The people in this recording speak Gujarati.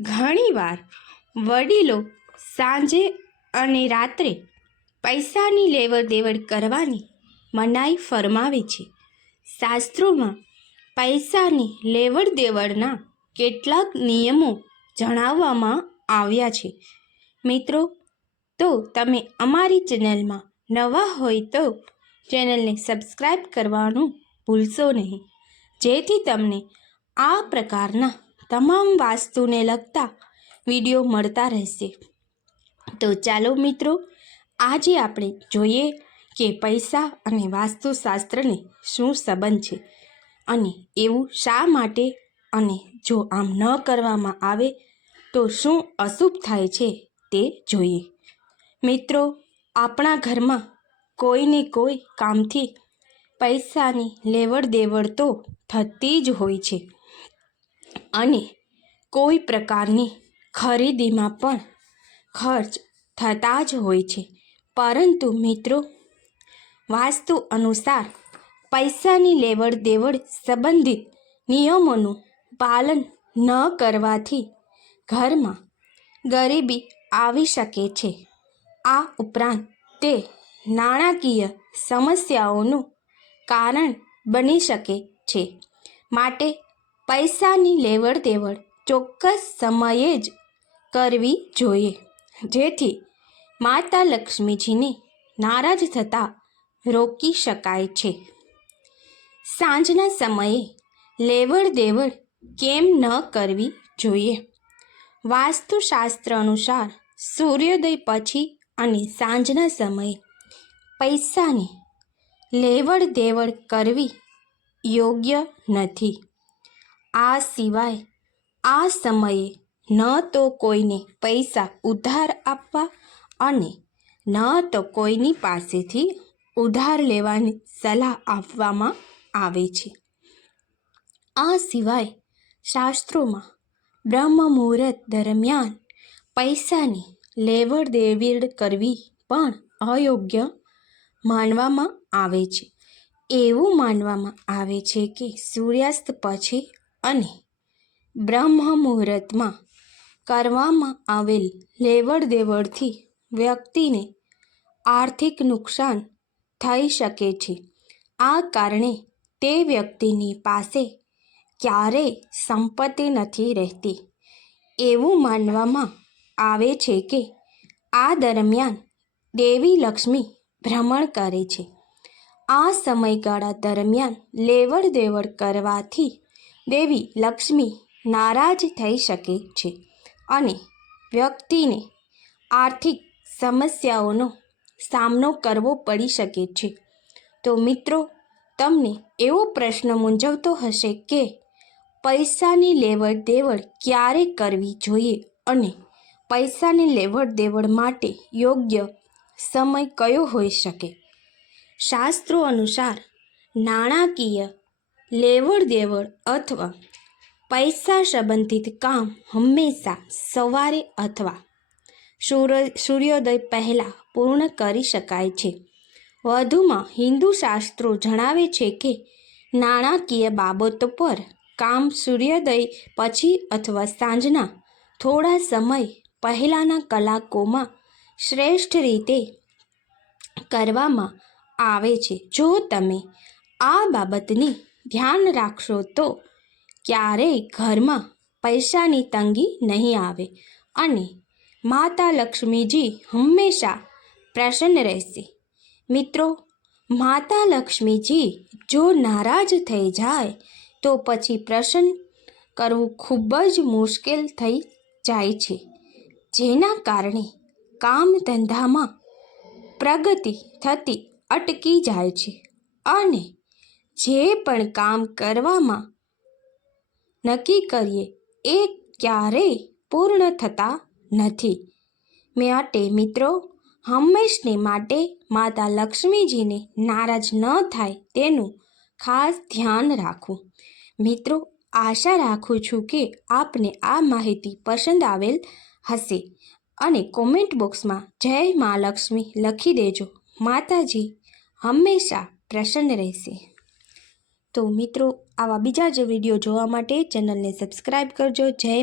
ઘણીવાર વડીલો સાંજે અને રાત્રે પૈસાની લેવડ દેવડ કરવાની મનાઈ ફરમાવે છે. શાસ્ત્રોમાં પૈસાની લેવડ દેવડના કેટલાક નિયમો જણાવવામાં આવ્યા છે. મિત્રો, તો તમે અમારી ચેનલમાં નવા હોય તો ચેનલને સબસ્ક્રાઈબ કરવાનું ભૂલશો નહીં. જેથી તમને આ પ્રકારના તમામ વાસ્તુને લગતા વીડિયો મળતા રહેશે. તો ચાલો મિત્રો, આજે આપણે જોઈએ કે પૈસા અને વાસ્તુશાસ્ત્રને શું સંબંધ છે અને એવું શા માટે અને જો આમ ન કરવામાં આવે તો શું અશુભ થાય છે તે જોઈએ. મિત્રો, આપણા ઘરમાં કોઈને કોઈ કામથી પૈસાની લેવડ દેવડ તો થતી જ હોય છે. અને કોઈ પ્રકારની ખરીદીમાં પણ ખર્ચ થતા જ હોય છે. પરંતુ મિત્રો, વાસ્તુ અનુસાર પૈસાની લેવડ દેવડ સંબંધિત નિયમોનું પાલન ન કરવાથી ઘરમાં ગરીબી આવી શકે છે. આ ઉપરાંત તે નાણાકીય સમસ્યાઓનું કારણ બની શકે છે. માટે પૈસાની લેવડ દેવડ ચોક્કસ સમયે જ કરવી જોઈએ. જેથી માતા લક્ષ્મીજીને નારાજ થતાં રોકી શકાય છે. સાંજના સમયે લેવડ દેવડ કેમ ન કરવી જોઈએ? વાસ્તુશાસ્ત્ર અનુસાર સૂર્યોદય પછી અને સાંજના સમયે પૈસાની લેવડ દેવડ કરવી યોગ્ય નથી. આ સિવાય આ સમયે ન તો કોઈને પૈસા ઉધાર આપવા અને ન તો કોઈની પાસેથી ઉધાર લેવાની સલાહ આપવામાં આવે છે. આ સિવાય શાસ્ત્રોમાં બ્રહ્મ મુહૂર્ત દરમિયાન પૈસાની લેવડ દેવડ કરવી પણ અયોગ્ય માનવામાં આવે છે. એવું માનવામાં આવે છે કે સૂર્યાસ્ત પછી અને બ્રહ્મ મુહૂર્તમાં કરવામાં આવેલ લેવડ દેવડથી વ્યક્તિને આર્થિક નુકસાન થઈ શકે છે. આ કારણે તે વ્યક્તિની પાસે ક્યારેય સંપત્તિ નથી રહેતી. એવું માનવામાં આવે છે કે આ દરમિયાન દેવી લક્ષ્મી ભ્રમણ કરે છે. આ સમયગાળા દરમિયાન લેવડ દેવડ કરવાથી દેવી લક્ષ્મી નારાજ થઈ શકે છે અને વ્યક્તિને આર્થિક સમસ્યાઓનો સામનો કરવો પડી શકે છે. તો મિત્રો, તમને એવો પ્રશ્ન મૂંઝવતો હશે કે પૈસાની લેવડ દેવડ ક્યારે કરવી જોઈએ અને પૈસાની લેવડ દેવડ માટે યોગ્ય સમય કયો હોઈ શકે? શાસ્ત્રો અનુસાર નાણાકીય લેવડ દેવડ અથવા પૈસા સંબંધિત કામ હંમેશા સવારે અથવા સૂર્ય સૂર્યોદય પહેલાં પૂર્ણ કરી શકાય છે. વધુમાં હિન્દુ શાસ્ત્રો જણાવે છે કે નાણાકીય બાબતો પર કામ સૂર્યોદય પછી અથવા સાંજના થોડા સમય પહેલાંના કલાકોમાં શ્રેષ્ઠ રીતે કરવામાં આવે છે. જો તમે આ બાબતની ધ્યાન રાખશો તો ક્યારેય ઘરમાં પૈસાની તંગી નહીં આવે અને માતા લક્ષ્મીજી હંમેશા પ્રસન્ન રહેશે. મિત્રો, માતા લક્ષ્મીજી જો નારાજ થઈ જાય તો પછી પ્રસન્ન કરવું ખૂબ જ મુશ્કેલ થઈ જાય છે. જેના કારણે કામ ધંધામાં પ્રગતિ થતી અટકી જાય છે અને જે પણ કામ કરવામાં નક્કી કરીએ, એ ક્યારેય પૂર્ણ થતા નથી. માટે મિત્રો હંમેશને માટે માતા લક્ષ્મીજીને નારાજ ન થાય તેનું ખાસ ધ્યાન રાખવું. મિત્રો, આશા રાખું છું કે આપને આ માહિતી પસંદ આવેલ હશે અને કોમેન્ટ બોક્સમાં જય મા લક્ષ્મી લખી દેજો. માતાજી હંમેશા પ્રસન્ન રહેશે. તો મિત્રો આવા બીજા જ વીડિયો જોવા માટે ચેનલને સબસ્ક્રાઈબ કરજો. જય